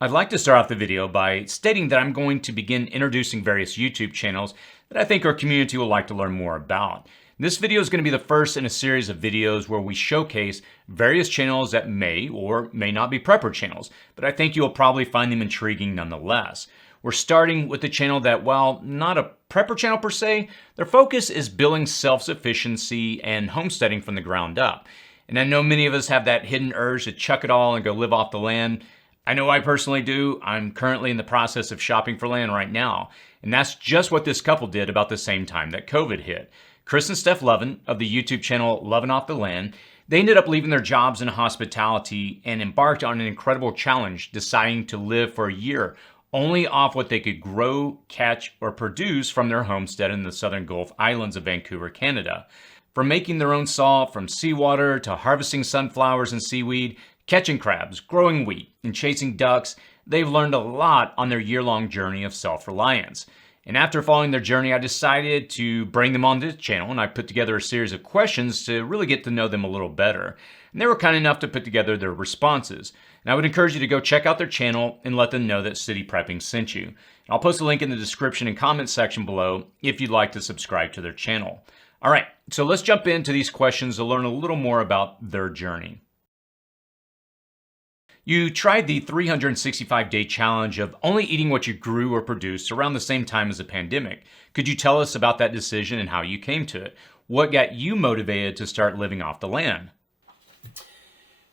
I'd like to start off the video by stating that I'm going to begin introducing various YouTube channels that I think our community will like to learn more about. This video is going to be the first in a series of videos where we showcase various channels that may or may not be prepper channels, but I think you'll probably find them intriguing nonetheless. We're starting with a channel that, while not a prepper channel per se, their focus is building self-sufficiency and homesteading from the ground up. And I know many of us have that hidden urge to chuck it all and go live off the land. I know I personally do. I'm currently in the process of shopping for land right now. And that's just what this couple did about the same time that COVID hit. Chris and Steph Lovin of the YouTube channel Lovin' Off the Land, they ended up leaving their jobs in hospitality and embarked on an incredible challenge, deciding to live for a year only off what they could grow, catch, or produce from their homestead in the southern Gulf Islands of Vancouver, Canada. From making their own salt from seawater to harvesting sunflowers and seaweed, catching crabs, growing wheat, and chasing ducks, they've learned a lot on their year-long journey of self-reliance. And after following their journey, I decided to bring them on this channel, and I put together a series of questions to really get to know them a little better. And they were kind enough to put together their responses. And I would encourage you to go check out their channel and let them know that City Prepping sent you. And I'll post a link in the description and comment section below if you'd like to subscribe to their channel. All right, so let's jump into these questions to learn a little more about their journey. You tried the 365-day challenge of only eating what you grew or produced around the same time as the pandemic. Could you tell us about that decision and how you came to it? What got you motivated to start living off the land?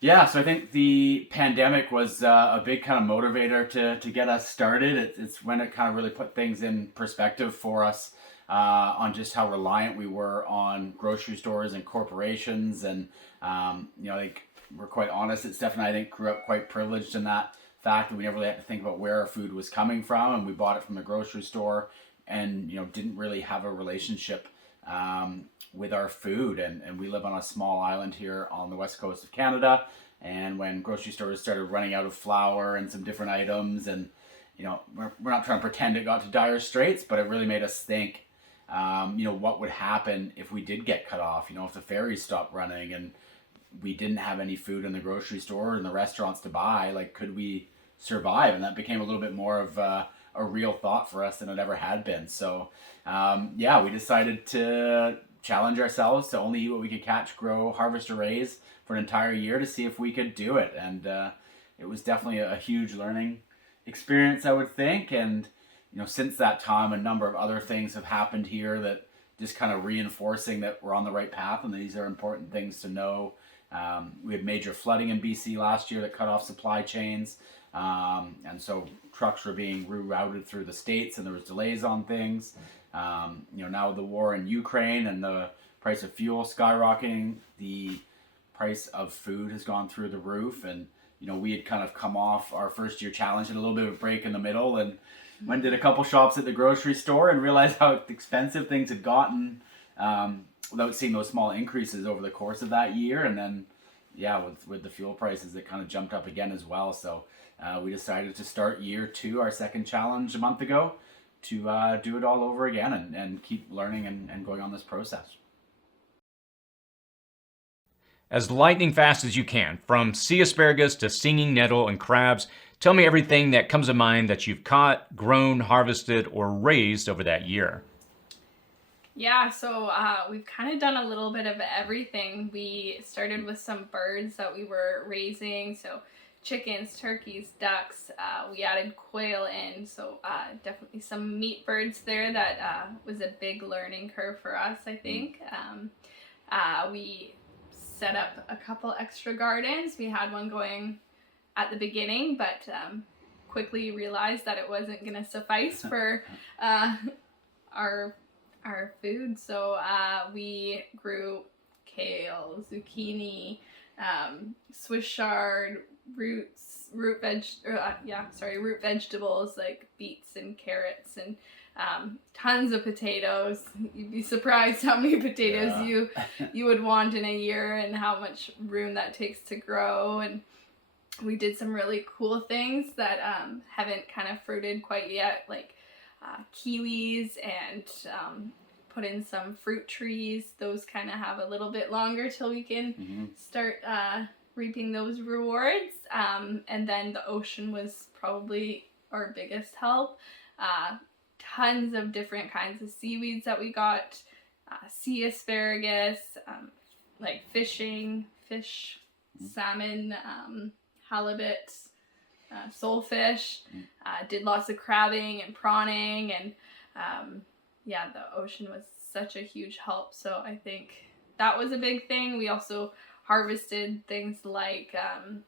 Yeah, so I think the pandemic was a big kind of motivator to get us started. It's when it kind of really put things in perspective for us on just how reliant we were on grocery stores and corporations. And, like, we're quite honest, it's definitely, I think, grew up quite privileged in that fact that we never really had to think about where our food was coming from, and we bought it from the grocery store and, didn't really have a relationship with our food. And we live on a small island here on the west coast of Canada. And when grocery stores started running out of flour and some different items, and, we're not trying to pretend it got to dire straits, but it really made us think, what would happen if we did get cut off, if the ferries stopped running and we didn't have any food in the grocery store and the restaurants to buy, like, could we survive? And that became a little bit more of a real thought for us than it ever had been. So, we decided to challenge ourselves to only eat what we could catch, grow, harvest, or raise for an entire year to see if we could do it. And it was definitely a huge learning experience, I would think. And, since that time, a number of other things have happened here that just kind of reinforcing that we're on the right path and these are important things to know. We had major flooding in BC last year that cut off supply chains. And so trucks were being rerouted through the States and there was delays on things. Now with the war in Ukraine and the price of fuel skyrocketing, the price of food has gone through the roof. And, we had kind of come off our first year challenge and a little bit of a break in the middle and went did a couple shops at the grocery store and realized how expensive things had gotten without seeing those small increases over the course of that year. And then, with the fuel prices, it kind of jumped up again as well. So we decided to start year 2, our second challenge a month ago, to do it all over again and keep learning and going on this process. As lightning fast as you can, from sea asparagus to singing nettle and crabs, tell me everything that comes to mind that you've caught, grown, harvested, or raised over that year. Yeah, so we've kind of done a little bit of everything. We started with some birds that we were raising, so chickens, turkeys, ducks. We added quail in, so definitely some meat birds there. That was a big learning curve for us, I think. We set up a couple extra gardens. We had one going at the beginning, but quickly realized that it wasn't going to suffice for our food. So we grew kale, zucchini, Swiss chard, root vegetables like beets and carrots, and tons of potatoes. You'd be surprised how many potatoes you would want in a year and how much room that takes to grow. And we did some really cool things that haven't kind of fruited quite yet, like kiwis, and put in some fruit trees. Those kind of have a little bit longer till we can start reaping those rewards. And then the ocean was probably our biggest help. Tons of different kinds of seaweeds that we got, sea asparagus, like fishing, fish, salmon, halibut, soulfish, did lots of crabbing and prawning, and yeah, the ocean was such a huge help. So I think that was a big thing. We also harvested things like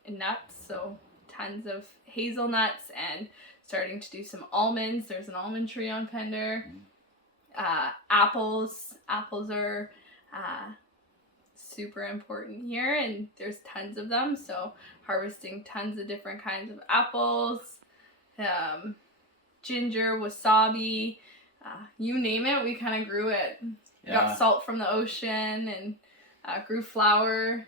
nuts, so tons of hazelnuts, and starting to do some almonds. There's an almond tree on Pender. Apples are super important here, and there's tons of them, so harvesting tons of different kinds of apples, ginger, wasabi, you name it, we kind of grew it. Got salt from the ocean, and grew flour.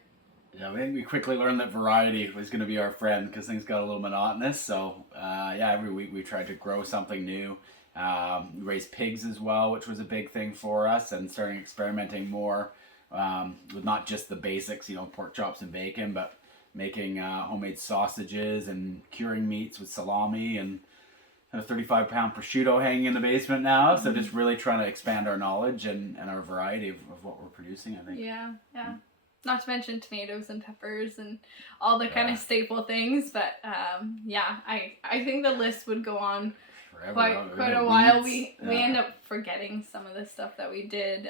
Yeah, I think we quickly learned that variety was going to be our friend because things got a little monotonous. So yeah, every week we tried to grow something new. We raised pigs as well, which was a big thing for us, and starting experimenting more with not just the basics, pork chops and bacon, but making homemade sausages and curing meats with salami, and a 35-pound prosciutto hanging in the basement now. So just really trying to expand our knowledge and our variety of what we're producing, I think. Yeah. Not to mention tomatoes and peppers and all the kind of staple things. But yeah, I think the list would go on quite a while. We end up forgetting some of the stuff that we did.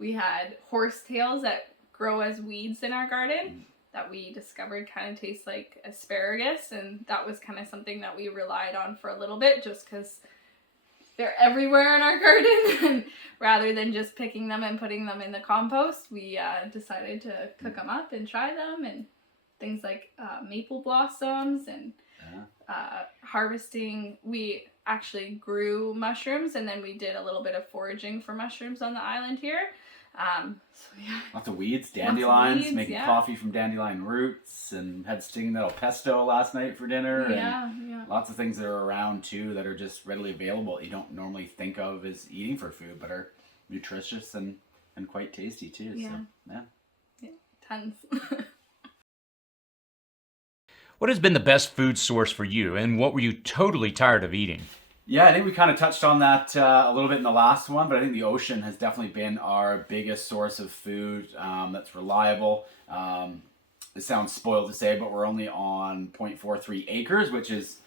We had horsetails that grow as weeds in our garden that we discovered kind of taste like asparagus, and that was kind of something that we relied on for a little bit just because they're everywhere in our garden. And rather than just picking them and putting them in the compost, we decided to cook them up and try them, and things like maple blossoms and harvesting. We actually grew mushrooms, and then we did a little bit of foraging for mushrooms on the island here. So yeah. Lots of weeds, dandelions, making coffee from dandelion roots, and had stinging nettle pesto last night for dinner. And lots of things that are around too that are just readily available that you don't normally think of as eating for food, but are nutritious and quite tasty too. Yeah. So yeah, tons. What has been the best food source for you, and what were you totally tired of eating? Yeah, I think we kind of touched on that a little bit in the last one, but I think the ocean has definitely been our biggest source of food that's reliable. It sounds spoiled to say, but we're only on 0.43 acres, which is,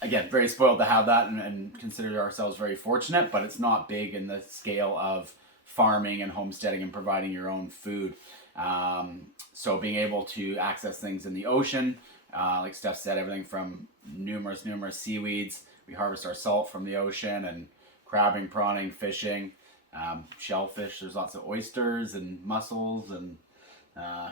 again, very spoiled to have that, and consider ourselves very fortunate, but it's not big in the scale of farming and homesteading and providing your own food. So being able to access things in the ocean, like Steph said, everything from numerous seaweeds. We harvest our salt from the ocean, and crabbing, prawning, fishing, shellfish. There's lots of oysters and mussels and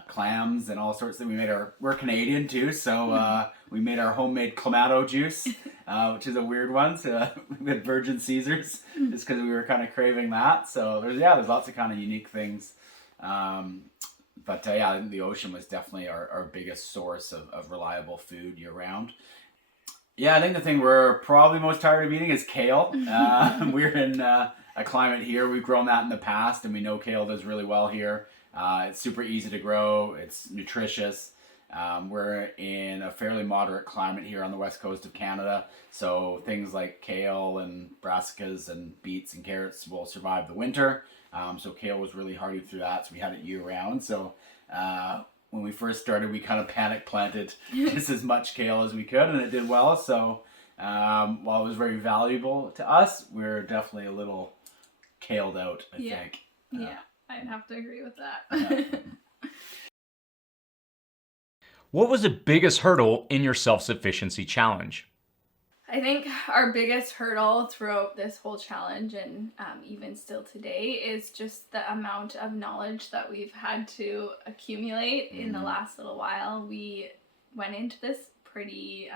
clams and all sorts of things. We're Canadian too, so we made our homemade clamato juice, which is a weird one. So we had virgin Caesars just because we were kind of craving that. So there's lots of kind of unique things. But yeah, I think the ocean was definitely our biggest source of reliable food year round. Yeah, I think the thing we're probably most tired of eating is kale. We're in a climate here, we've grown that in the past, and we know kale does really well here. It's super easy to grow, it's nutritious. We're in a fairly moderate climate here on the west coast of Canada, so things like kale and brassicas and beets and carrots will survive the winter. So kale was really hardy through that, so we had it year round. So when we first started, we kind of panic planted just as much kale as we could, and it did well. So while it was very valuable to us, we're definitely a little kaled out, I think. Yeah, I'd have to agree with that. What was the biggest hurdle in your self-sufficiency challenge? I think our biggest hurdle throughout this whole challenge, and even still today, is just the amount of knowledge that we've had to accumulate in the last little while. We went into this pretty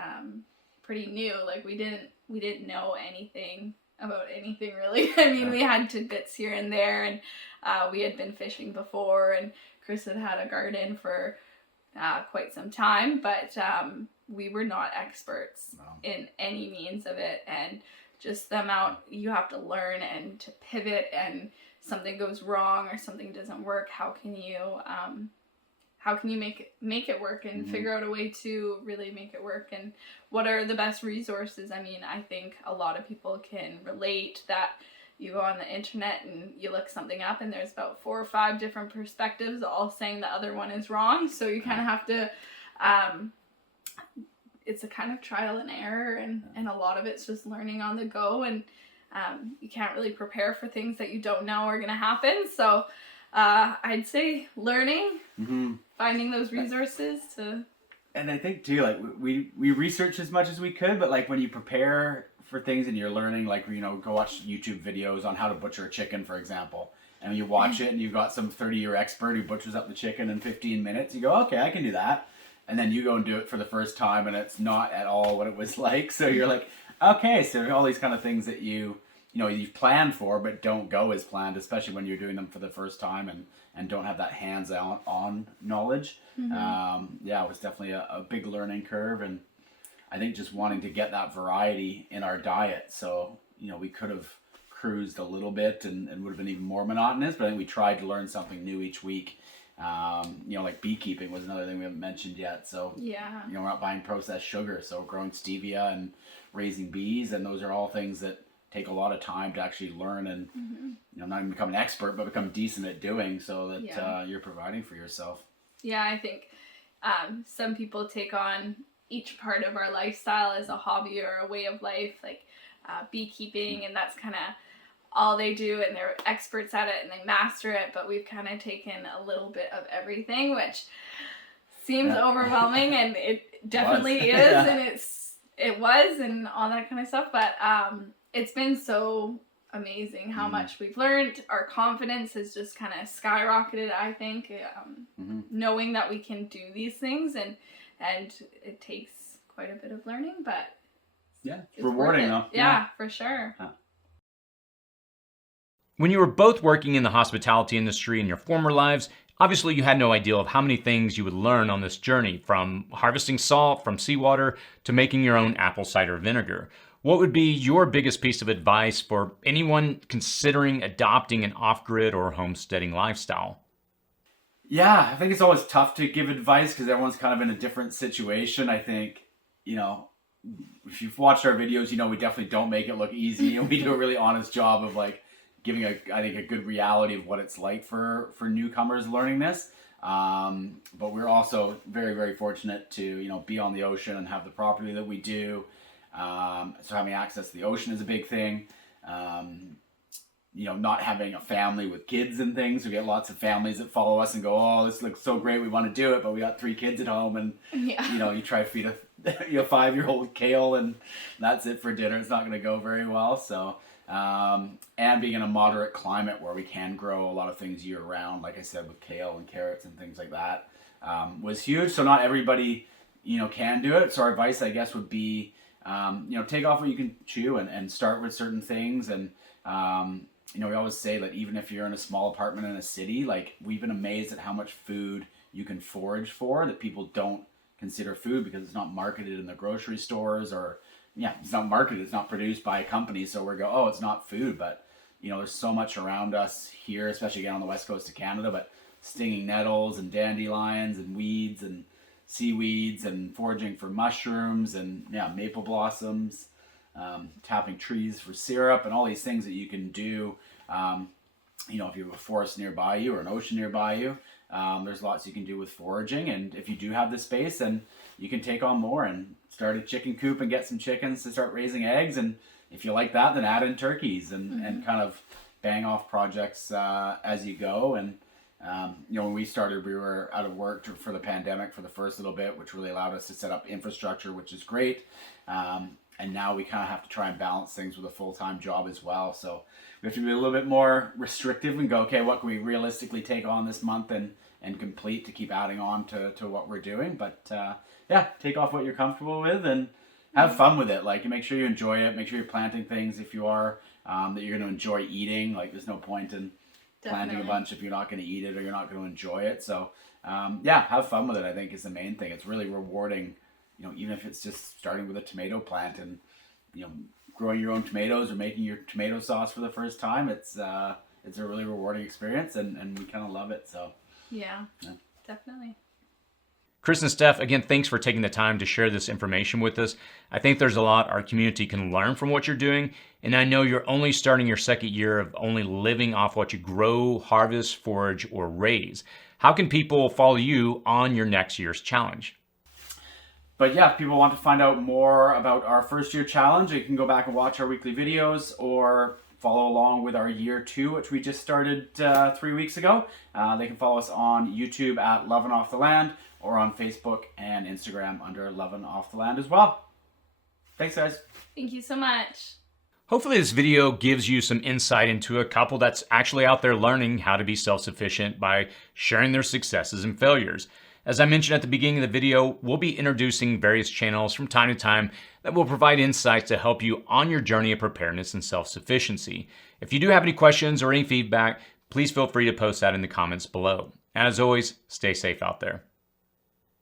new. Like we didn't know anything about anything really. I mean, we had tidbits here and there, and we had been fishing before, and Chris had a garden for quite some time, but we were not experts in any means of it, and just the amount you have to learn and to pivot, and something goes wrong or something doesn't work, how can you how can you make it work and figure out a way to really make it work, and what are the best resources. I mean, I think a lot of people can relate that you go on the internet and you look something up and there's about 4 or 5 different perspectives all saying the other one is wrong. So you kind of have to, it's a kind of trial and error, and a lot of it's just learning on the go, and you can't really prepare for things that you don't know are going to happen. So I'd say learning, finding those resources to... And I think too, like we researched as much as we could, but like when you prepare for things and you're learning, like, you know, go watch YouTube videos on how to butcher a chicken, for example, and you watch it and you've got some 30-year expert who butchers up the chicken in 15 minutes, you go, okay, I can do that. And then you go and do it for the first time and it's not at all what it was like. So you're like, okay, so all these kind of things that you've planned for but don't go as planned, especially when you're doing them for the first time and don't have that hands-on knowledge. Yeah, it was definitely a big learning curve, and I think just wanting to get that variety in our diet. So, you know, we could have cruised a little bit and would have been even more monotonous, but I think we tried to learn something new each week. You know, like beekeeping was another thing we haven't mentioned yet. So, Yeah. you know, we're not buying processed sugar, so growing stevia and raising bees, and those are all things that take a lot of time to actually learn and, you know, not even become an expert, but become decent at doing, so that you're providing for yourself. Yeah, I think some people take on each part of our lifestyle as a hobby or a way of life, like beekeeping, and that's kind of all they do, and they're experts at it and they master it, but we've kind of taken a little bit of everything, which seems overwhelming, and it definitely is, and it was, and all that kind of stuff, but it's been so amazing how much we've learned. Our confidence has just kind of skyrocketed, I think, knowing that we can do these things, and it takes quite a bit of learning, but it's rewarding though. Yeah, for sure. When you were both working in the hospitality industry in your former lives, obviously you had no idea of how many things you would learn on this journey, from harvesting salt from seawater to making your own apple cider vinegar. What would be your biggest piece of advice for anyone considering adopting an off-grid or homesteading lifestyle? Yeah, I think it's always tough to give advice because everyone's kind of in a different situation. I think, you know, if you've watched our videos, you know we definitely don't make it look easy, and we do a really honest job of like giving a good reality of what it's like for newcomers learning this. But we're also very, very fortunate to, you know, be on the ocean and have the property that we do. So having access to the ocean is a big thing. You know, not having a family with kids and things. We get lots of families that follow us and go, oh, this looks so great, we want to do it, but we got 3 kids at home, and you know, you try to feed a 5-year-old kale and that's it for dinner. It's not going to go very well. So, and being in a moderate climate where we can grow a lot of things year round, like I said, with kale and carrots and things like that, was huge. So not everybody, you know, can do it. So our advice, I guess, would be, you know, take off what you can chew and start with certain things. And, you know, we always say that even if you're in a small apartment in a city, like, we've been amazed at how much food you can forage for that people don't consider food because it's not marketed in the grocery stores, or it's not marketed, it's not produced by a company, so we go, oh, it's not food. But, you know, there's so much around us here, especially again on the west coast of Canada, but stinging nettles and dandelions and weeds and seaweeds, and foraging for mushrooms and maple blossoms, tapping trees for syrup, and all these things that you can do. You know, if you have a forest nearby you or an ocean nearby you, there's lots you can do with foraging. And if you do have the space, then you can take on more and start a chicken coop and get some chickens to start raising eggs. And if you like that, then add in turkeys and kind of bang off projects as you go. And you know, when we started, we were out of work for the pandemic for the first little bit, which really allowed us to set up infrastructure, which is great. And now we kind of have to try and balance things with a full-time job as well. So we have to be a little bit more restrictive and go, okay, what can we realistically take on this month and complete to keep adding on to what we're doing. But take off what you're comfortable with and have fun with it. Like, make sure you enjoy it. Make sure you're planting things if you are, that you're going to enjoy eating. Like, there's no point in planting a bunch if you're not going to eat it or you're not going to enjoy it. So have fun with it, I think, is the main thing. It's really rewarding, you know, even if it's just starting with a tomato plant and, you know, growing your own tomatoes or making your tomato sauce for the first time. It's a really rewarding experience, and we kind of love it. So yeah, definitely. Chris and Steph, again, thanks for taking the time to share this information with us. I think there's a lot our community can learn from what you're doing, and I know you're only starting your second year of only living off what you grow, harvest, forage, or raise. How can people follow you on your next year's challenge? But yeah, if people want to find out more about our first year challenge, you can go back and watch our weekly videos or follow along with our year 2, which we just started 3 weeks ago. They can follow us on YouTube at Lovin Off the Land or on Facebook and Instagram under Lovin Off the Land as well. Thanks, guys. Thank you so much. Hopefully this video gives you some insight into a couple that's actually out there learning how to be self-sufficient by sharing their successes and failures. As I mentioned at the beginning of the video, we'll be introducing various channels from time to time that will provide insights to help you on your journey of preparedness and self-sufficiency. If you do have any questions or any feedback, please feel free to post that in the comments below. As always, stay safe out there.